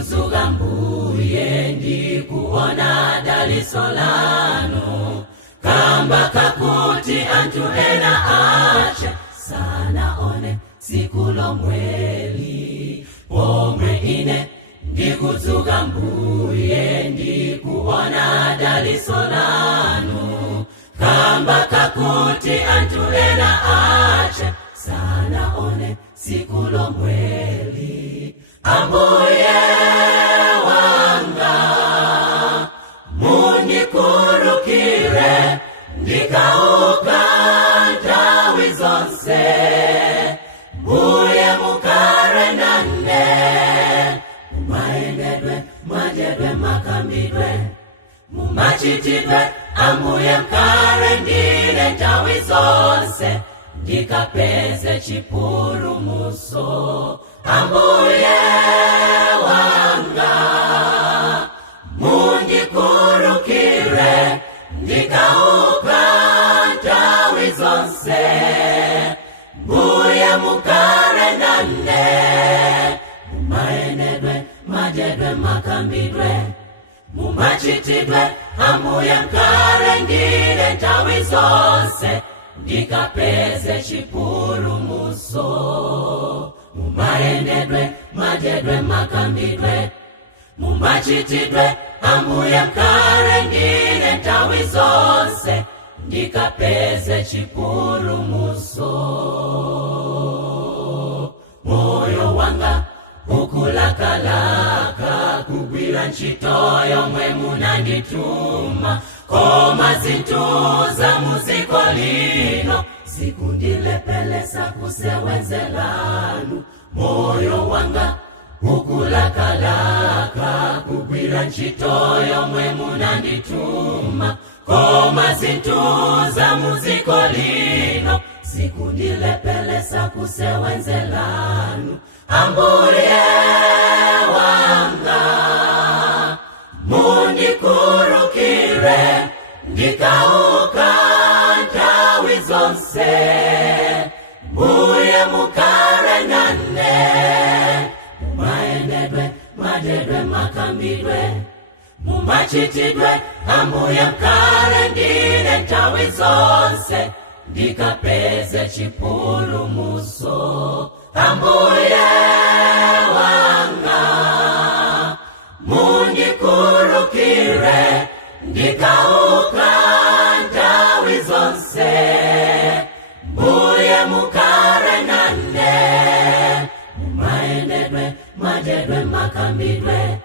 ndikuzuka mbuye ndikuona daliso lanu, kamba kakuti antu ena ache sanaone siku lomweli. Pomwe ine ndikuzuka mbuye ndikuona daliso lanu, kamba kakuti antu ena ache sanaone siku lomweli. Ambuye wanga mundikurukire ndikauka nthawi zonse, mbuye mukare nane mumayendedwe mwadyedwe makambidwe mumachitidwe. Ambuye mkare ndine nthawi zonse ndikapeze chipulumutso. Ambuye wanga mundikurukire ndikauka nthawi zonse, mbuye mukare nane mumayendedwe mwadyedwe makambidwe mumachitidwe. Ambuye mkare ndine nthawi zonse ndikapeze chipulumutso. Mumayendedwe mwadyedwe makambidwe mumachitidwe. Ambuye mkare ndine nthawi zonse ndikapeze chipulumutso. Moyo wanga ukulakalaka kugwira ntchito yomwe munandituma, koma zinthu za muziko lino zikundilepelesa kusewenzelanu. Moyo wanga ukulakalaka kugwira ntchito yomwe munandituma, koma zinthu za muziko lino zikundilepelesa kusewenzelanu. Ambuye wanga mundikurukire ndikauka nthawi zonse, mbuye mukare nane mumayendedwe mwadyedwe makambidwe mumachitidwe. Ambuye mkare ndine nthawi zonse ndikapeze chipulumutso. Ambuye wanga mundikurukire ndikauka nthawi zonse, mbuye mukare nane mumayendedwe mwadyedwe makambidwe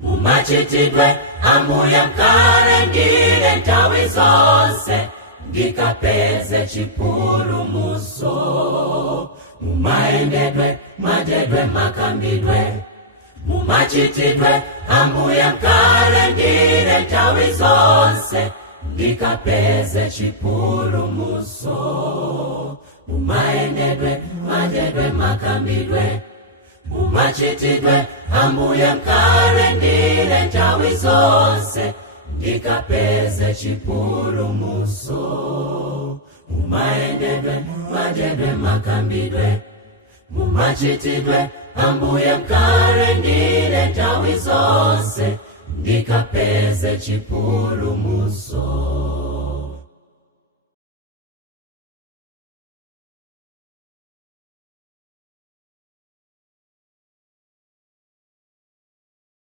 mumachitidwe. Ambuye mkare ndine nthawi zonse ndikapeze chipulumutso. Mumayendedwe mwadyedwe makambidwe mumachitidwe. Ambuye mkare ndine nthawi zonse ndikapeze chipulumutso. Mumayendedwe mwadyedwe makambidwe mumachitidwe. Ambuye mkare ndine nthawi zonse ndikapeze chipulumutso. Mumayendedwe mwadyedwe makambidwe mumachitidwe. Ambuye mkare ndine nthawi zonse ndikapeze chipulumutso.